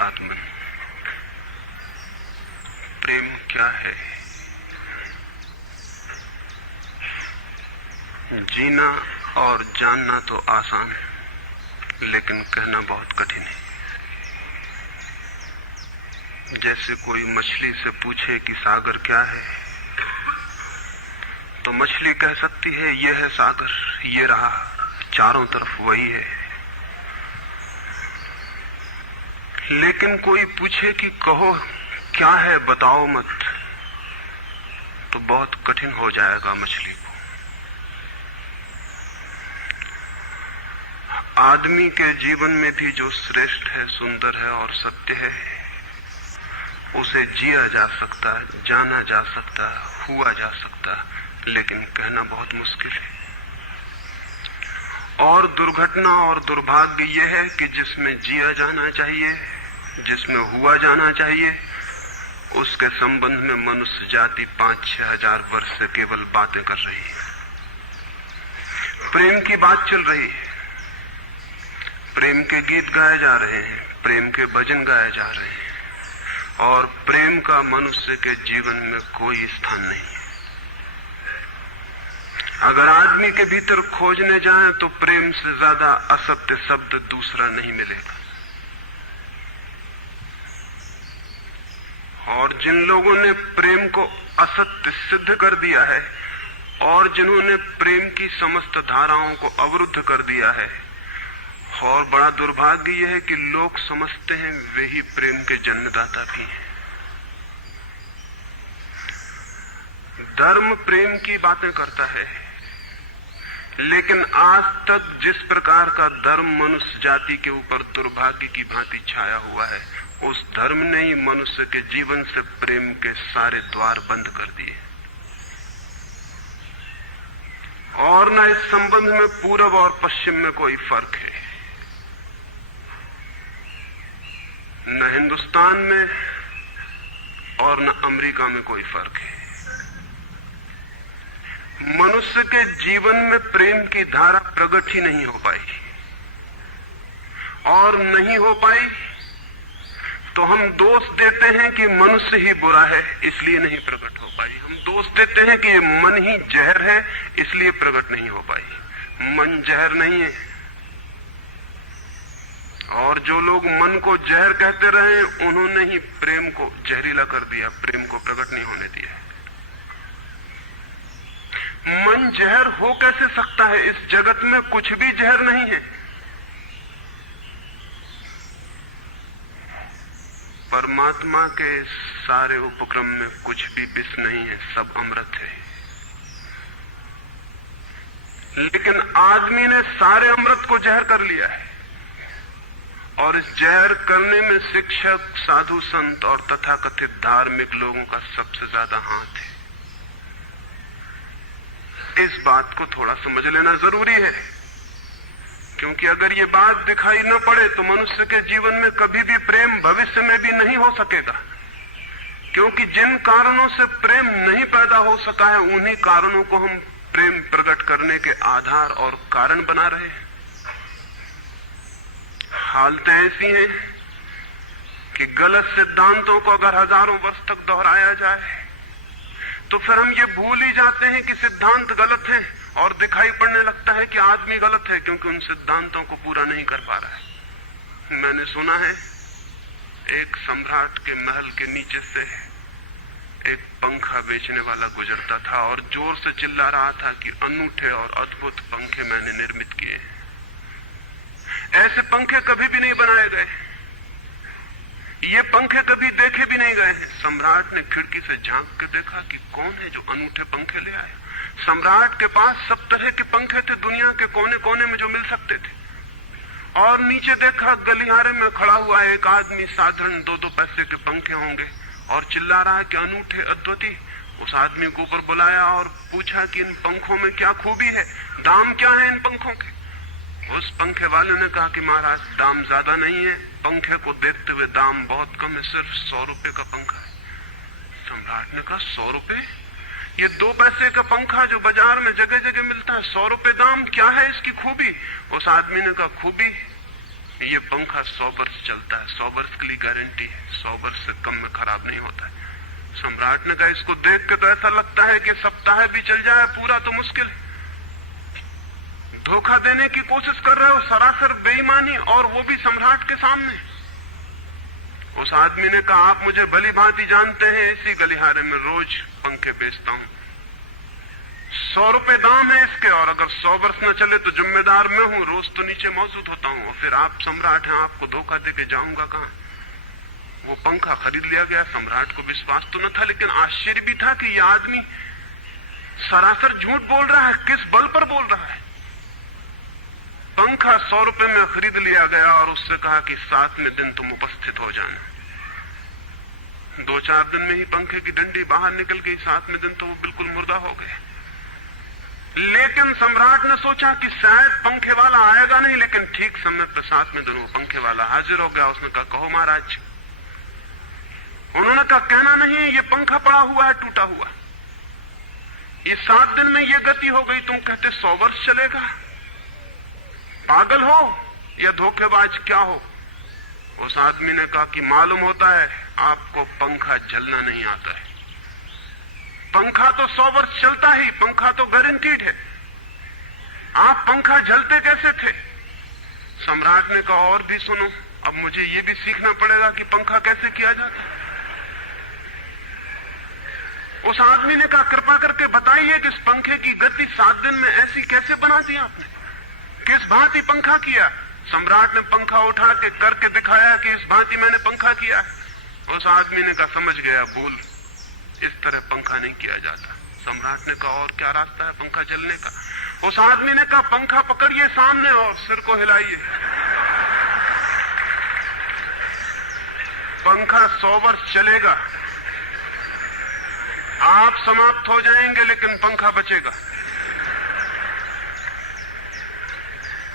आत्मन। प्रेम क्या है? जीना और जानना तो आसान है, लेकिन कहना बहुत कठिन है। जैसे कोई मछली से पूछे कि सागर क्या है, तो मछली कह सकती है यह है सागर, ये रहा, चारों तरफ वही है। लेकिन कोई पूछे कि कहो क्या है, बताओ मत, तो बहुत कठिन हो जाएगा मछली को। आदमी के जीवन में भी जो श्रेष्ठ है, सुंदर है और सत्य है, उसे जिया जा सकता है, जाना जा सकता है, हुआ जा सकता है, लेकिन कहना बहुत मुश्किल है। और दुर्घटना और दुर्भाग्य यह है कि जिसमें जिया जाना चाहिए, जिसमें हुआ जाना चाहिए, उसके संबंध में मनुष्य जाति 5-6 हजार वर्ष से केवल बातें कर रही है। प्रेम की बात चल रही है, प्रेम के गीत गाए जा रहे हैं, प्रेम के भजन गाए जा रहे हैं, और प्रेम का मनुष्य के जीवन में कोई स्थान नहीं है। अगर आदमी के भीतर खोजने जाएं तो प्रेम से ज्यादा असत्य शब्द दूसरा नहीं मिलेगा। और जिन लोगों ने प्रेम को असत्य सिद्ध कर दिया है और जिन्होंने प्रेम की समस्त धाराओं को अवरुद्ध कर दिया है, और बड़ा दुर्भाग्य यह है कि लोग समझते हैं वे ही प्रेम के जन्मदाता भी हैं। धर्म प्रेम की बातें करता है, लेकिन आज तक जिस प्रकार का धर्म मनुष्य जाति के ऊपर दुर्भाग्य की भांति छाया हुआ है, उस धर्म ने ही मनुष्य के जीवन से प्रेम के सारे द्वार बंद कर दिए। और न इस संबंध में पूरब और पश्चिम में कोई फर्क है, न हिंदुस्तान में और न अमेरिका में कोई फर्क है। मनुष्य के जीवन में प्रेम की धारा प्रकट ही नहीं हो पाई, और नहीं हो पाई तो हम दोष देते हैं कि मनुष्य ही बुरा है, इसलिए नहीं प्रकट हो पाई। हम दोष देते हैं कि ये मन ही जहर है, इसलिए प्रकट नहीं हो पाई। मन जहर नहीं है, और जो लोग मन को जहर कहते रहे, उन्होंने ही प्रेम को जहरीला कर दिया, प्रेम को प्रकट नहीं होने दिया। मन जहर हो कैसे सकता है? इस जगत में कुछ भी जहर नहीं है। परमात्मा के सारे उपक्रम में कुछ भी विष नहीं है, सब अमृत है। लेकिन आदमी ने सारे अमृत को जहर कर लिया है, और इस जहर करने में शिक्षक, साधु संत और तथाकथित धार्मिक लोगों का सबसे ज्यादा हाथ है। इस बात को थोड़ा समझ लेना जरूरी है, क्योंकि अगर ये बात दिखाई न पड़े तो मनुष्य के जीवन में कभी भी प्रेम भविष्य में भी नहीं हो सकेगा। क्योंकि जिन कारणों से प्रेम नहीं पैदा हो सका है, उन्हीं कारणों को हम प्रेम प्रकट करने के आधार और कारण बना रहे हैं। हालतें ऐसी हैं कि गलत सिद्धांतों को अगर हजारों वर्ष तक दोहराया जाए तो फिर हम ये भूल ही जाते हैं कि सिद्धांत गलत हैं, और दिखाई पड़ने लगता है कि आदमी गलत है, क्योंकि उन सिद्धांतों को पूरा नहीं कर पा रहा है। मैंने सुना है एक सम्राट के महल के नीचे से एक पंखा बेचने वाला गुजरता था और जोर से चिल्ला रहा था कि अनूठे और अद्भुत पंखे मैंने निर्मित किए हैं। ऐसे पंखे कभी भी नहीं बनाए गए, ये पंखे कभी देखे भी नहीं गए हैं। सम्राट ने खिड़की से झांक के देखा कि कौन है जो अनूठे पंखे ले आया। सम्राट के पास सब तरह के पंखे थे, दुनिया के कोने कोने में जो मिल सकते थे। और नीचे देखा, गलियारे में खड़ा हुआ एक आदमी, साधारण 2-2 पैसे के पंखे होंगे, और चिल्ला रहा है कि अनूठे, अद्वितीय। उस आदमी को ऊपर बुलाया और पूछा कि इन पंखों में क्या खूबी है, दाम क्या है इन पंखों के। उस पंखे वाले ने कहा कि महाराज, दाम ज्यादा नहीं है, पंखे को देखते हुए दाम बहुत कम है, सिर्फ 100 रुपए का पंखा है। सम्राट ने कहा 100 रुपए? ये 2 पैसे का पंखा जो बाजार में जगह जगह मिलता है, 100 रुपए दाम, क्या है इसकी खूबी? उस आदमी ने कहा खूबी ये पंखा 100 वर्ष चलता है, 100 वर्ष के लिए गारंटी है, 100 वर्ष से कम में खराब नहीं होता है। सम्राट ने कहा इसको देख के तो ऐसा लगता है कि सप्ताह भी चल जाए, पूरा तो मुश्किल है। धोखा देने की कोशिश कर रहे हो, सरासर बेईमानी, और वो भी सम्राट के सामने। उस आदमी ने कहा आप मुझे भली भांति जानते हैं, इसी गलिहारे में रोज पंखे बेचता हूं, 100 रुपए दाम है इसके, और अगर 100 वर्ष न चले तो जिम्मेदार मैं हूं, रोज तो नीचे मौजूद होता हूं। और फिर आप सम्राट हैं, आपको धोखा देके जाऊंगा कहां? वो पंखा खरीद लिया गया। सम्राट को विश्वास तो न था, लेकिन आश्चर्य भी था कि यह आदमी सरासर झूठ बोल रहा है, किस बल पर बोल रहा है। पंखा 100 रुपए में खरीद लिया गया और उससे कहा कि 7वें दिन तुम उपस्थित हो जाना। 2-4 दिन में ही पंखे की डंडी बाहर निकल गई, 7वें दिन तो वो बिल्कुल मुर्दा हो गए। लेकिन सम्राट ने सोचा कि शायद पंखे वाला आएगा नहीं, लेकिन ठीक समय पर 7वें दिन वो पंखे वाला हाजिर हो गया। उसने कहा कहो महाराज। उन्होंने कहा कहना नहीं, ये पंखा पड़ा हुआ है टूटा हुआ, ये 7 दिन में ये गति हो गई, तुम कहते 100 वर्ष चलेगा? पागल हो या धोखेबाज क्या हो? उस आदमी ने कहा कि मालूम होता है आपको पंखा चलना नहीं आता है। पंखा तो 100 वर्ष चलता ही, पंखा तो गारंटीड है। आप पंखा झलते कैसे थे? सम्राट ने कहा और भी सुनो, अब मुझे ये भी सीखना पड़ेगा कि पंखा कैसे किया जाता है। उस आदमी ने कहा कृपा करके बताइए कि इस पंखे की गति 7 दिन में ऐसी कैसे बना दी आपने, किस भांति पंखा किया? सम्राट ने पंखा उठा के करके दिखाया कि इस भांति मैंने पंखा किया। उस आदमी ने कहा समझ गया, भूल, इस तरह पंखा नहीं किया जाता। सम्राट ने कहा और क्या रास्ता है पंखा चलने का? उस आदमी ने कहा पंखा पकड़िए सामने और सिर को हिलाइए। पंखा 100 वर्ष चलेगा, आप समाप्त हो जाएंगे लेकिन पंखा बचेगा।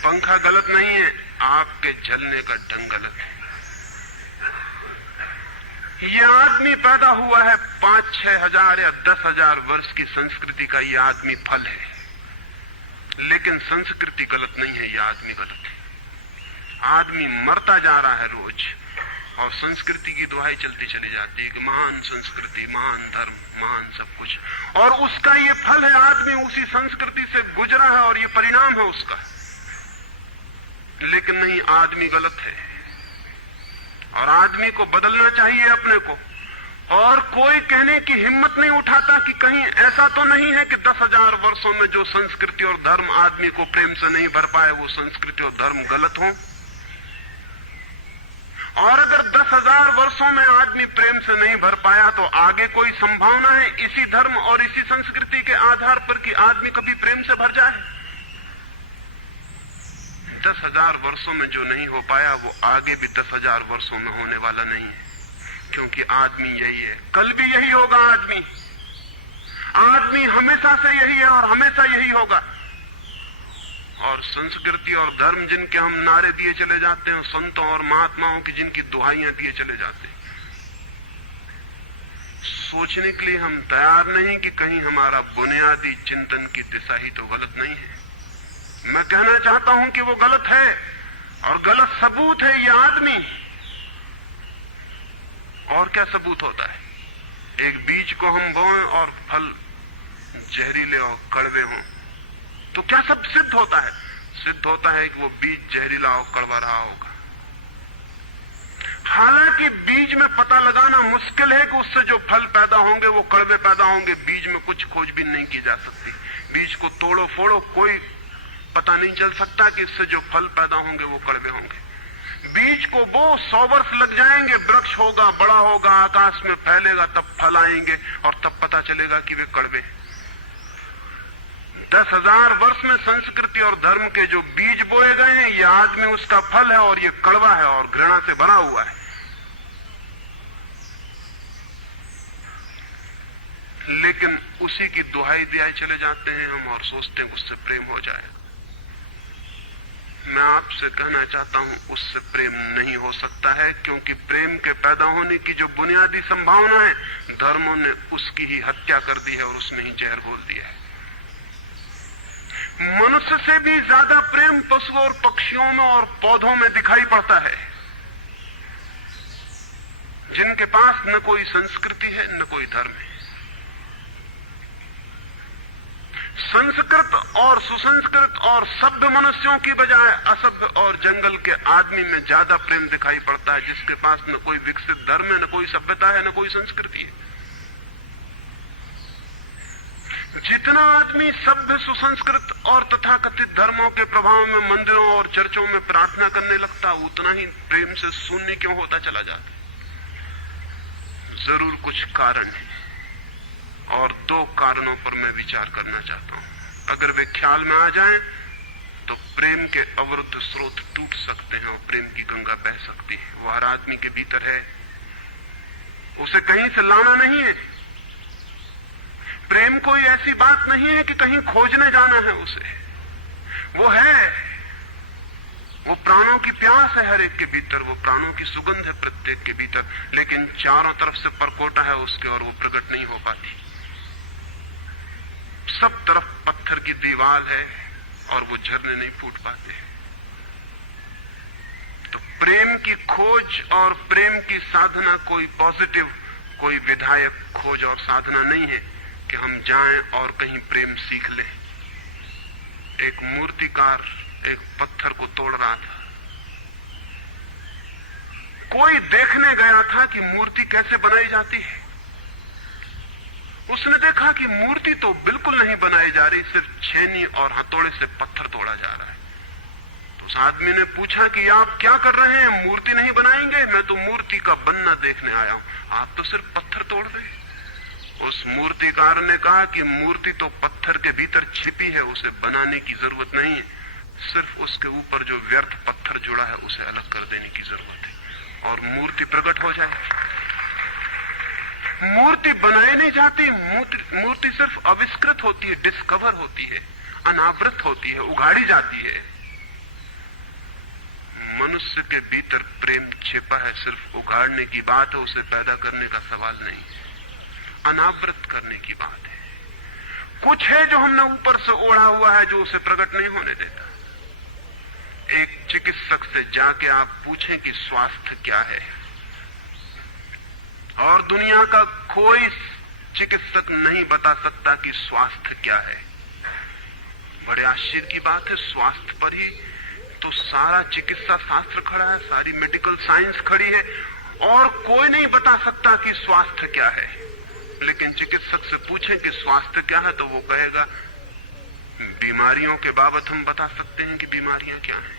पंखा गलत नहीं है, आपके चलने का ढंग गलत है। यह आदमी पैदा हुआ है 5-6 हजार या 10,000 वर्ष की संस्कृति का, यह आदमी फल है, लेकिन संस्कृति गलत नहीं है, यह आदमी गलत है। आदमी मरता जा रहा है रोज, और संस्कृति की दुहाई चलती चली जाती है कि महान संस्कृति, महान धर्म, महान सब कुछ, और उसका ये फल है। आदमी उसी संस्कृति से गुजरा है और ये परिणाम है उसका। लेकिन नहीं, आदमी गलत है और आदमी को बदलना चाहिए अपने को। और कोई कहने की हिम्मत नहीं उठाता कि कहीं ऐसा तो नहीं है कि 10,000 वर्षों में जो संस्कृति और धर्म आदमी को प्रेम से नहीं भर पाए, वो संस्कृति और धर्म गलत हो। और अगर 10,000 वर्षों में आदमी प्रेम से नहीं भर पाया, तो आगे कोई संभावना है इसी धर्म और इसी संस्कृति के आधार पर कि आदमी कभी प्रेम से भर जाए? 10,000 वर्षों में जो नहीं हो पाया, वो आगे भी 10,000 वर्षों में होने वाला नहीं है, क्योंकि आदमी यही है, कल भी यही होगा। आदमी हमेशा से यही है और हमेशा यही होगा। और संस्कृति और धर्म जिनके हम नारे दिए चले जाते हैं, संतों और महात्माओं की जिनकी दुहाइयां दिए चले जाते हैं, सोचने के लिए हम तैयार नहीं कि कहीं हमारा बुनियादी चिंतन की दिशा ही तो गलत नहीं है। मैं कहना चाहता हूं कि वो गलत है, और गलत सबूत है ये आदमी। और क्या सबूत होता है? एक बीज को हम बोएं और फल जहरीले और कड़वे हों, तो क्या सब सिद्ध होता है? सिद्ध होता है कि वो बीज जहरीला और कड़वा रहा होगा। हालांकि बीज में पता लगाना मुश्किल है कि उससे जो फल पैदा होंगे वो कड़वे पैदा होंगे। बीज में कुछ खोजबीन नहीं की जा सकती। बीज को तोड़ो फोड़ो, कोई पता नहीं चल सकता कि इससे जो फल पैदा होंगे वो कड़वे होंगे। बीज को वो 100 वर्ष लग जाएंगे, वृक्ष होगा, बड़ा होगा, आकाश में फैलेगा, तब फल आएंगे और तब पता चलेगा कि वे कड़वे। 10,000 वर्ष में संस्कृति और धर्म के जो बीज बोए गए हैं, ये आदमी उसका फल है और ये कड़वा है और घृणा से भरा हुआ है। लेकिन उसी की दुहाई दिए चले जाते हैं हम और सोचते हैं उससे प्रेम हो जाए। मैं आपसे कहना चाहता हूं उससे प्रेम नहीं हो सकता है, क्योंकि प्रेम के पैदा होने की जो बुनियादी संभावना है, धर्मों ने उसकी ही हत्या कर दी है और उसमें ही जहर घोल दिया है। मनुष्य से भी ज्यादा प्रेम पशुओं और पक्षियों में और पौधों में दिखाई पड़ता है, जिनके पास न कोई संस्कृति है न कोई धर्म है। संस्कृत और सुसंस्कृत और सभ्य मनुष्यों की बजाय असभ्य और जंगल के आदमी में ज्यादा प्रेम दिखाई पड़ता है, जिसके पास न कोई विकसित धर्म है, न कोई सभ्यता है, न कोई संस्कृति है। जितना आदमी सभ्य, सुसंस्कृत और तथाकथित धर्मों के प्रभाव में मंदिरों और चर्चों में प्रार्थना करने लगता, उतना ही प्रेम से शून्य क्यों होता चला जाता। जरूर कुछ कारण है, और दो कारणों पर मैं विचार करना चाहता हूं। अगर वे ख्याल में आ जाएं तो प्रेम के अवरुद्ध स्रोत टूट सकते हैं और प्रेम की गंगा बह सकती है। वो हर आदमी के भीतर है, उसे कहीं से लाना नहीं है। प्रेम कोई ऐसी बात नहीं है कि कहीं खोजने जाना है उसे, वो है, वो प्राणों की प्यास है हर एक के भीतर, वो प्राणों की सुगंध है प्रत्येक के भीतर, लेकिन चारों तरफ से परकोटा है उसके और वो प्रकट नहीं हो पाती। सब तरफ पत्थर की दीवार है और वो झरने नहीं फूट पाते। तो प्रेम की खोज और प्रेम की साधना कोई पॉजिटिव, कोई विधायक खोज और साधना नहीं है कि हम जाएं और कहीं प्रेम सीख लें। एक मूर्तिकार एक पत्थर को तोड़ रहा था, कोई देखने गया था कि मूर्ति कैसे बनाई जाती है। उसने देखा कि मूर्ति तो बिल्कुल नहीं बनाई जा रही, सिर्फ छेनी और हथौड़े से पत्थर तोड़ा जा रहा है। तो उस आदमी ने पूछा कि आप क्या कर रहे हैं, मूर्ति नहीं बनाएंगे? मैं तो मूर्ति का बनना देखने आया हूं, आप तो सिर्फ पत्थर तोड़ रहे। उस मूर्तिकार ने कहा कि मूर्ति तो पत्थर के भीतर छिपी है, उसे बनाने की जरूरत नहीं है, सिर्फ उसके ऊपर जो व्यर्थ पत्थर जुड़ा है उसे अलग कर देने की जरूरत है और मूर्ति प्रकट हो जाएगी। मूर्ति बनाई नहीं जाती, मूर्ति सिर्फ आविष्कृत होती है, डिस्कवर होती है, अनावृत होती है, उगाड़ी जाती है। मनुष्य के भीतर प्रेम छिपा है, सिर्फ उगाड़ने की बात है, उसे पैदा करने का सवाल नहीं है, अनावृत करने की बात है। कुछ है जो हमने ऊपर से ओढ़ा हुआ है, जो उसे प्रकट नहीं होने देता। एक चिकित्सक से जाके आप पूछें कि स्वास्थ्य क्या है, और दुनिया का कोई चिकित्सक नहीं बता सकता कि स्वास्थ्य क्या है। बड़े आश्चर्य की बात है, स्वास्थ्य पर ही तो सारा चिकित्सा शास्त्र खड़ा है, सारी मेडिकल साइंस खड़ी है, और कोई नहीं बता सकता कि स्वास्थ्य क्या है। लेकिन चिकित्सक से पूछें कि स्वास्थ्य क्या है, तो वो कहेगा बीमारियों के बाबत हम बता सकते हैं कि बीमारियां क्या हैं,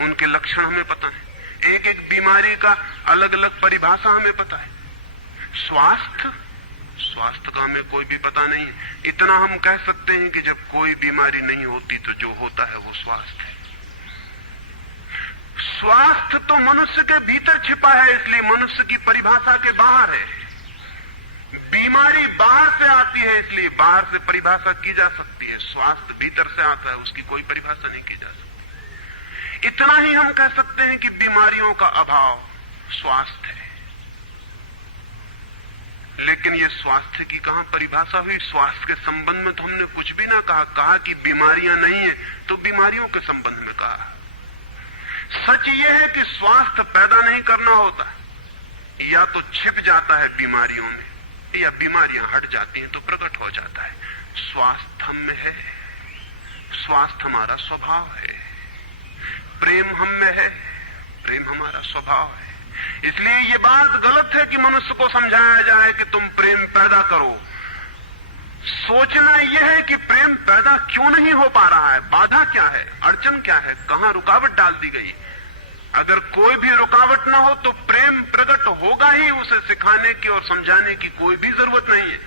उनके लक्षण हमें पता है, एक एक बीमारी का अलग अलग परिभाषा हमें पता है। स्वास्थ्य का हमें कोई भी पता नहीं। इतना हम कह सकते हैं कि जब कोई बीमारी नहीं होती तो जो होता है वो स्वास्थ्य है। स्वास्थ्य तो मनुष्य के भीतर छिपा है, इसलिए मनुष्य की परिभाषा के बाहर है। बीमारी बाहर से आती है, इसलिए बाहर से परिभाषा की जा सकती है। स्वास्थ्य भीतर से आता है, उसकी कोई परिभाषा नहीं की जा सकती। इतना ही हम कह सकते हैं कि बीमारियों का अभाव स्वास्थ्य है। लेकिन ये स्वास्थ्य की कहां परिभाषा हुई? स्वास्थ्य के संबंध में तो हमने कुछ भी ना कहा कि बीमारियां नहीं है, तो बीमारियों के संबंध में कहा। सच ये है कि स्वास्थ्य पैदा नहीं करना होता, या तो छिप जाता है बीमारियों में, या बीमारियां हट जाती हैं तो प्रकट हो जाता है। स्वास्थ्य हम में है, स्वास्थ्य हमारा स्वभाव है। प्रेम हम में है, प्रेम हमारा स्वभाव है। इसलिए ये बात गलत है कि मनुष्य को समझाया जाए कि तुम प्रेम पैदा करो। सोचना यह है कि प्रेम पैदा क्यों नहीं हो पा रहा है, बाधा क्या है, अड़चन क्या है, कहां रुकावट डाल दी गई। अगर कोई भी रुकावट ना हो तो प्रेम प्रकट होगा ही। उसे सिखाने की और समझाने की कोई भी जरूरत नहीं है।